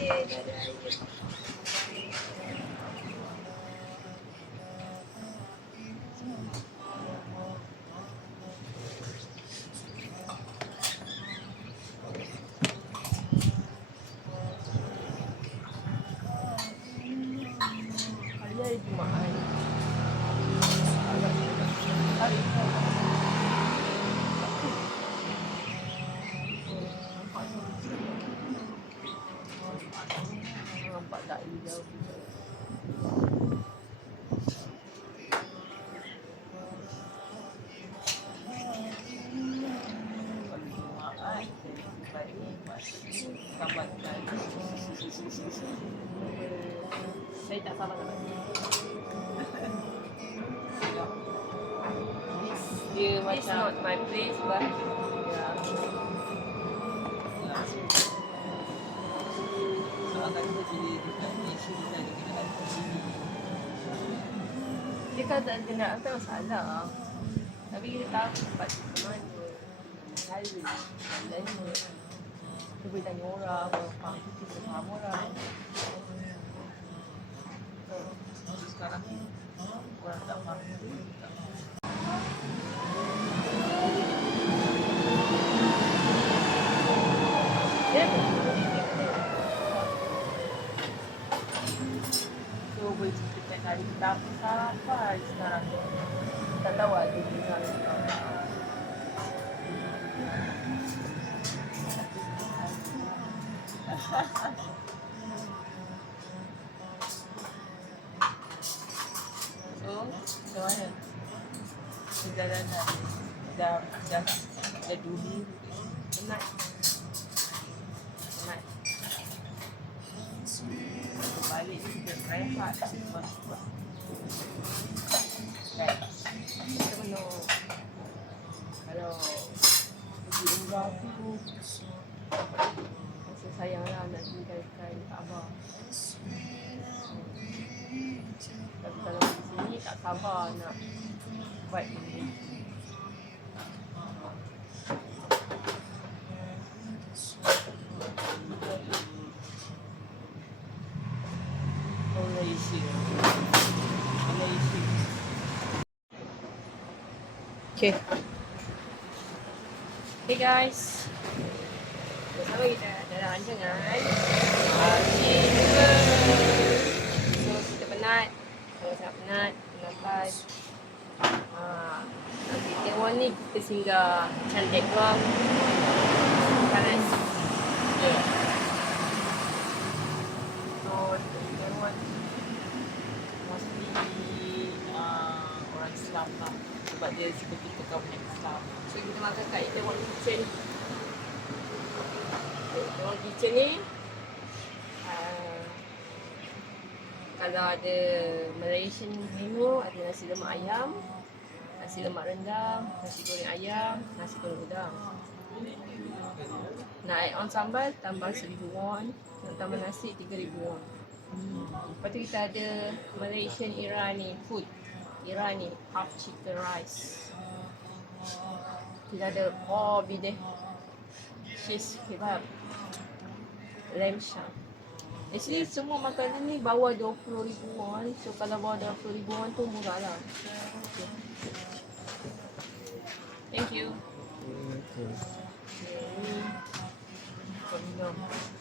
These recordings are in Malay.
Iya, dari. Tak sabar nak bagi. Dia macam not my place but yeah. Dia kata tak kenal tak masalah. Tapi kita tahu tempat tu ke mana. Highway. Dan ni. Kita boleh tanya orang. Orang faham kita faham orang. Sekarang ni orang tak faham. tak faham. Dia So boleh kita apa sekarang. Tak tahu ada di sana. So, macam mana? Perjalanan dah dah dah dulu pergi umrah tu Rasa sayang lah nak tinggalkan Kaabah Tapi kalau di sini tak sabar nak buat ini Malaysia Malaysia Okay. Hey guys. Bersama kita dalam rancangan Haji So kita penat. Kalau sangat penat, penat Ah, nanti tengok ni kita singgah cantik. Ya orang Islam lah Sebab dia seperti kita punya Islam So kita makan Kitchen Itaewon Kitchen ni uh, Kalau ada Malaysian menu Ada nasi lemak ayam Nasi lemak rendang Nasi goreng ayam Nasi goreng udang. Nak add on sambal Tambah RM1,000 won. Nak tambah nasi RM3,000 won. Lepas tu kita ada Malaysian Irani food. Irani half chicken rice kita ada oh bideh shish kebab lamb shank Actually semua makanan ni bawah 20,000 won So kalau bawah 20,000 won tu murah lah. Okay. Thank you. Okay, ni Kau minum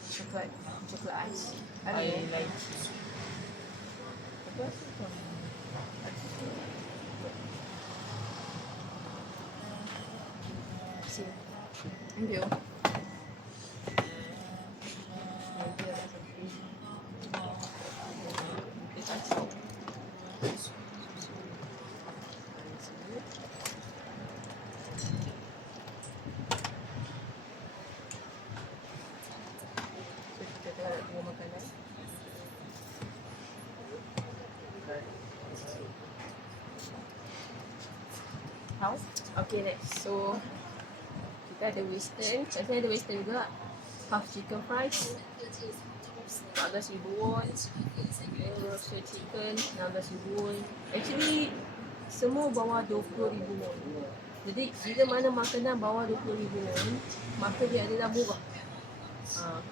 Coklat Coklat Ada Air ni? lychee Apa tu? Sini. Thank you. Nanti ada satu. Dia cakap Sini. So, kita tengah nak tengok makanan. How? Okay next. So ada western. Saya ada western juga. Half chicken fries. 14,000 won. Roasted chicken 16,000 won. Actually semua bawah 20,000 won. Jadi bila mana makanan bawah 20,000 won, maka dia adalah murah. Ha.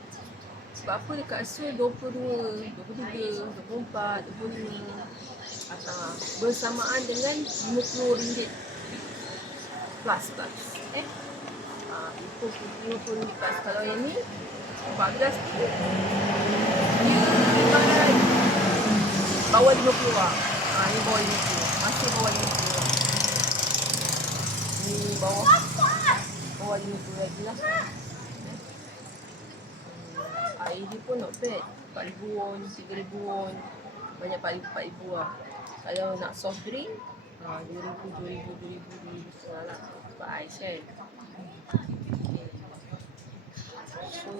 Sebab apa dekat Seoul 22, 23, 24, 25 uh, bersamaan dengan RM50 plus plus. Eh? Uh, itu RM50 plus. Kalau yang ni 14 tu bawah 50 lah. Ha, ni bawah 50. Masih bawah 50 lah. Ni bawah bawah 50 lagi lah. Hmm, air dia pun not bad. 4,000 won, 3,000 won. Banyak 4,000, 4,000 lah. Kalau nak soft drink, ha, 2,000, 2,000, 2,000, 2,000 setengah lah. Sebab ais kan. So,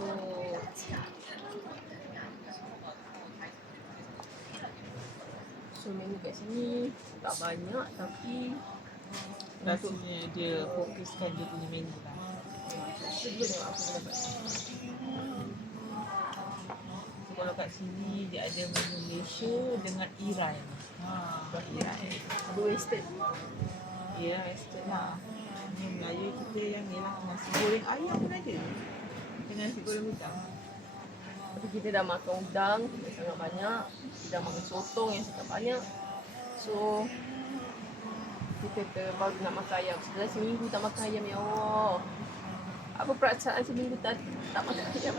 menu kat sini tak banyak tapi Rasanya dia fokuskan dia punya menu lah. Dulu tengok apa kita dapat. So, kalau kat sini dia ada menu Malaysia dengan Iran. Ha, Iran. Ada wasted. Ya, western lah. Ni Melayu kita yang ni lah nasi goreng ayam pun ada. Dengan nasi goreng udang. Tapi kita dah makan udang yang sangat banyak. Kita dah makan sotong yang sangat banyak. So kita ter baru nak makan ayam. Setelah seminggu tak makan ayam ya Allah. Apa perasaan seminggu tak tak makan ayam?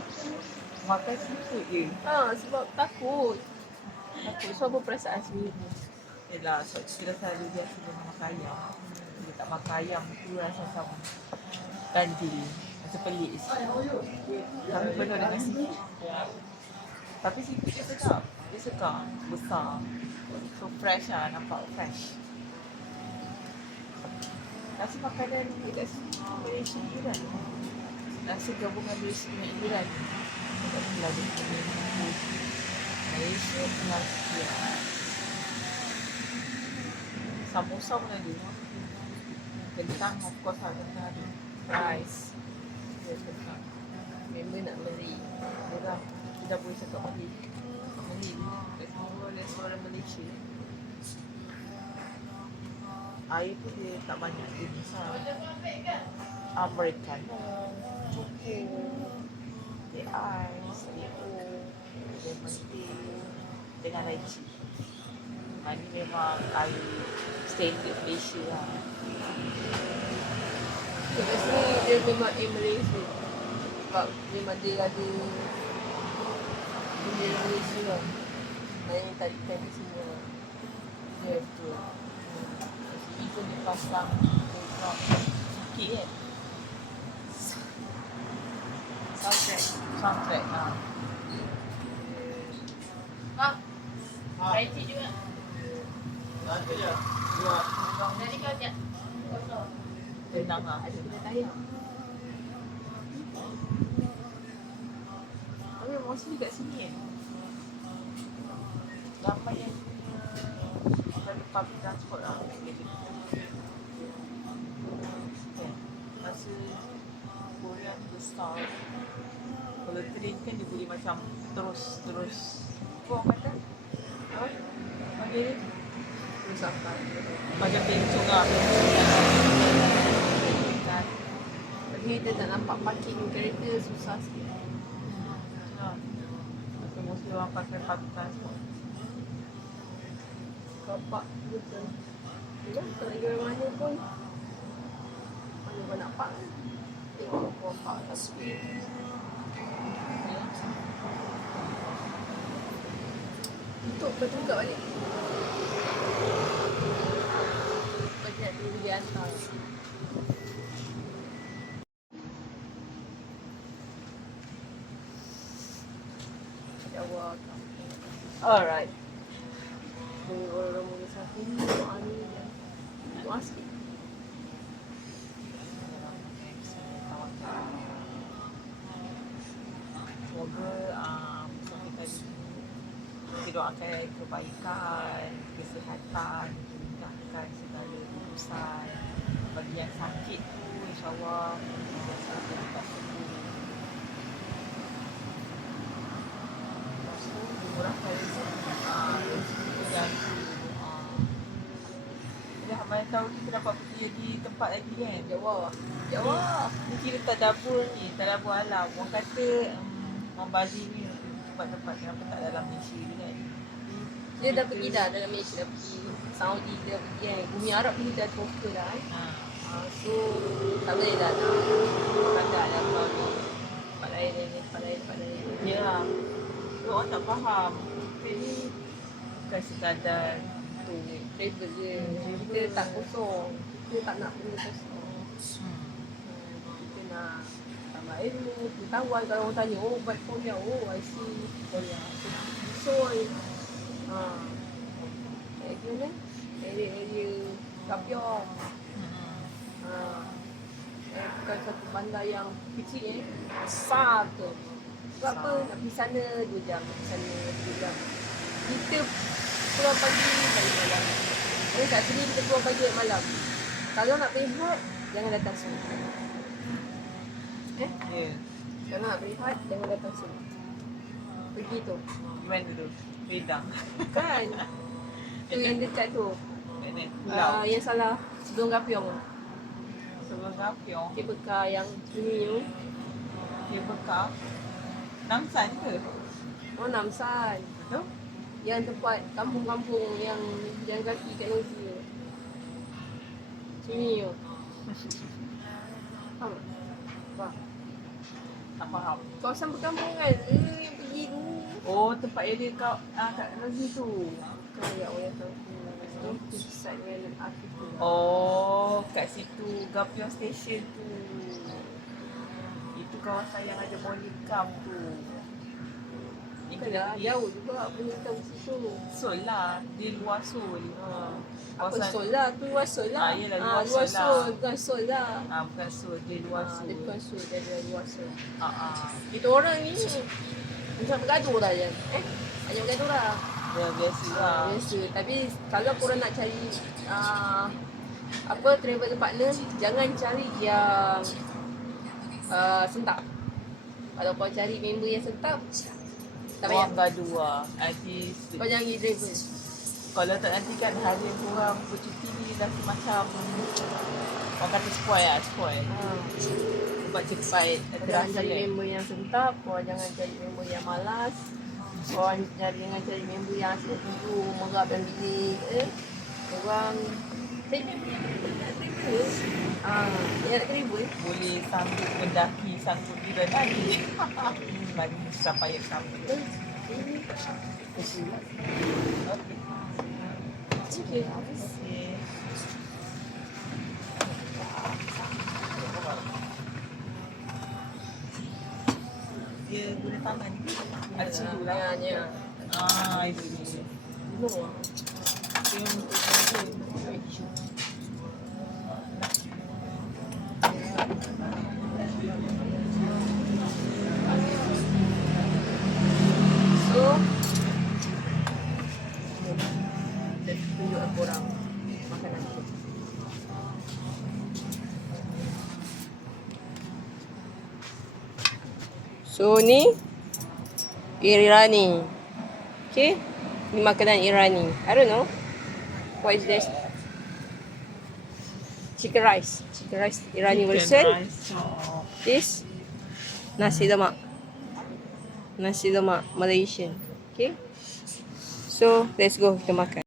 Makan seafood je. Ha, sebab takut. Takut. So apa perasaan seminggu? Yelah, sebab kita dah selalu biasa dengan makan ayam. Bila tak makan ayam tu rasa macam ganjil. Rasa pelik sikit. Tapi penuh dengan seafood. Tapi seafood dia sedap. Dia sedap. Besar. So fresh lah. Nampak fresh. Rasa makanan sini Malaysia Iran. Rasa gabungan Malaysia dia punya food. Malaysia Iran. Samosa pun ada. Kentang of course lah ada. Rice. Ya. Member nak beli. Murah. Kita boleh cakap Melayu. Melayu. Kat semua restoran Malaysia. Air pun dia tak banyak jenis lah. Americano, Choco, teh ais, Leo, lemon tea dengan lychee. Ha, ni memang air standard Malaysia lah. Dekat sini dia memang Malaysia Sebab memang dia ada bendera Malaysia lah Main tadi-tadi semua Dia tu Sini pun dia pasang sikit kan. Soundtrack Soundtrack ha. Ah, Raiti juga Ada je. Dua. Jadi kau Tenang lah. Ada kena tayar Tapi mostly kat sini kan. Ramai yang ada public transport lah. Kan? Masa Korea besar. Kalau train kan dia boleh macam terus terus. Apa orang kata? Apa? Panggil dia? Terus sampai Macam pencung lah. Kan Kita tak nampak parking kereta susah sikit Ha. Tapi mostly orang pakai public transport. Bapak betul Ya, kalau pergi mana pun Mana kau nak park Tengok kau park street Tutup betul juga balik Banyak dulu di atas Jawa Alright Orang-orang musafir ni doa ni je Doa sikit Semoga um, kita kita doakan kebaikan, kesihatan, dimudahkan segala urusan. Bagi yang sakit tu, insyaAllah semoga dapat sembuh. Lepas tu, dimurahkan rezeki. Uh, rezeki yang uh, Jadi Abang tahu kita dapat pergi di tempat lagi kan? Jawa Allah, ni kira tak dapur ni, tak dapur alam. Orang kata um, orang Bali ni tempat-tempat kenapa tak dalam Malaysia ni kan. Dia dah pergi dah dalam Malaysia dah pergi Saudi dia dah pergi kan. Bumi Arab ni dah terbuka dah kan. Ha. Uh, so tak boleh dah nak kata ada kau ni tempat lain lain tempat lain tempat lain. Ya lah. Orang tak faham. Kita ni bukan sekadar tu. Travel je. Kita tak kosong. Kita tak nak benda kosong. Hmm. Kita nak tambah ilmu, pengetahuan kalau orang tanya, oh buat Korea, oh I see Korea. So, ha. Eh, gimana? Area-area Kapiong. Hmm. Ha. Eh, bukan satu bandar yang kecil eh. Besar ke. Sebab apa? Nak pergi sana 2 jam, pergi sana 2 jam. Kita keluar pagi, balik malam. Eh, kat sini kita keluar pagi, balik malam. Kalau nak berehat, jangan datang sini. Eh, Ya. kalau nak berehat, jangan datang sini. Pergi tu. Gimana tu? Redang. Kan? tu yang dekat tu. Uh, yang salah sebelum Gapiong. Sebelum Gapiong. Car yang ini tu. Cable car. Namsan ke? Oh, Namsan. Betul? Yang tempat kampung-kampung yang jalan kaki kat Lozi tu. Sini tu. Faham? Faham? Tak faham. Kawasan perkampungan. Eh, yang pergi tu. Oh, tempat area kau ah, kat Rozi tu. Kau ya Allah tahu. Dengan aku tu. Oh, kat situ Gapiong Station tu. Itu kawasan yang ada bowling camp tu. Lah, jauh juga punya tahu situ. Sol lah, di luar Sol. Ha. Apa sol lah? Tu luar sol lah. Ah, yelah, Ah, luar luar sol lah. sol. Bukan sol lah. Ah, bukan Sol, di luar Sol. dia bukan sol, dia ada luar sol. Ah, ah. Kita orang ni macam bergaduh dah je. Eh, hanya bergaduh lah. Ya, biasa lah. Biasa. Tapi kalau korang nak cari uh, apa travel partner, jangan cari yang uh, sentap. Kalau kau cari member yang sentap, tak payah. Orang gaduh lah. Nanti Kau jangan pergi travel. kalau tak nanti kan hari yang korang bercuti ni rasa macam orang kata spoil lah, spoil. Ha. Sebab cepat jangan cari kan. member yang sentap, kau jangan cari member yang malas. Kau cari jangan cari member yang asyik tidur, merap dan bilik. Eh, korang member yang Ah, yang nak travel. Boleh sanggup mendaki, sanggup direnali. Bagi susah payah sampai. Eh, ini. Okay. Okay. Okay. Dia guna tangan. Ada situ lah. Ya, ya. Ah, itu dia. Dia untuk So ni Irani. Okay? Ni makanan Irani. I don't know. What is this? Chicken rice. Chicken rice Irani version. Oh. This nasi lemak. Nasi lemak Malaysian. Okay? So, let's go kita makan.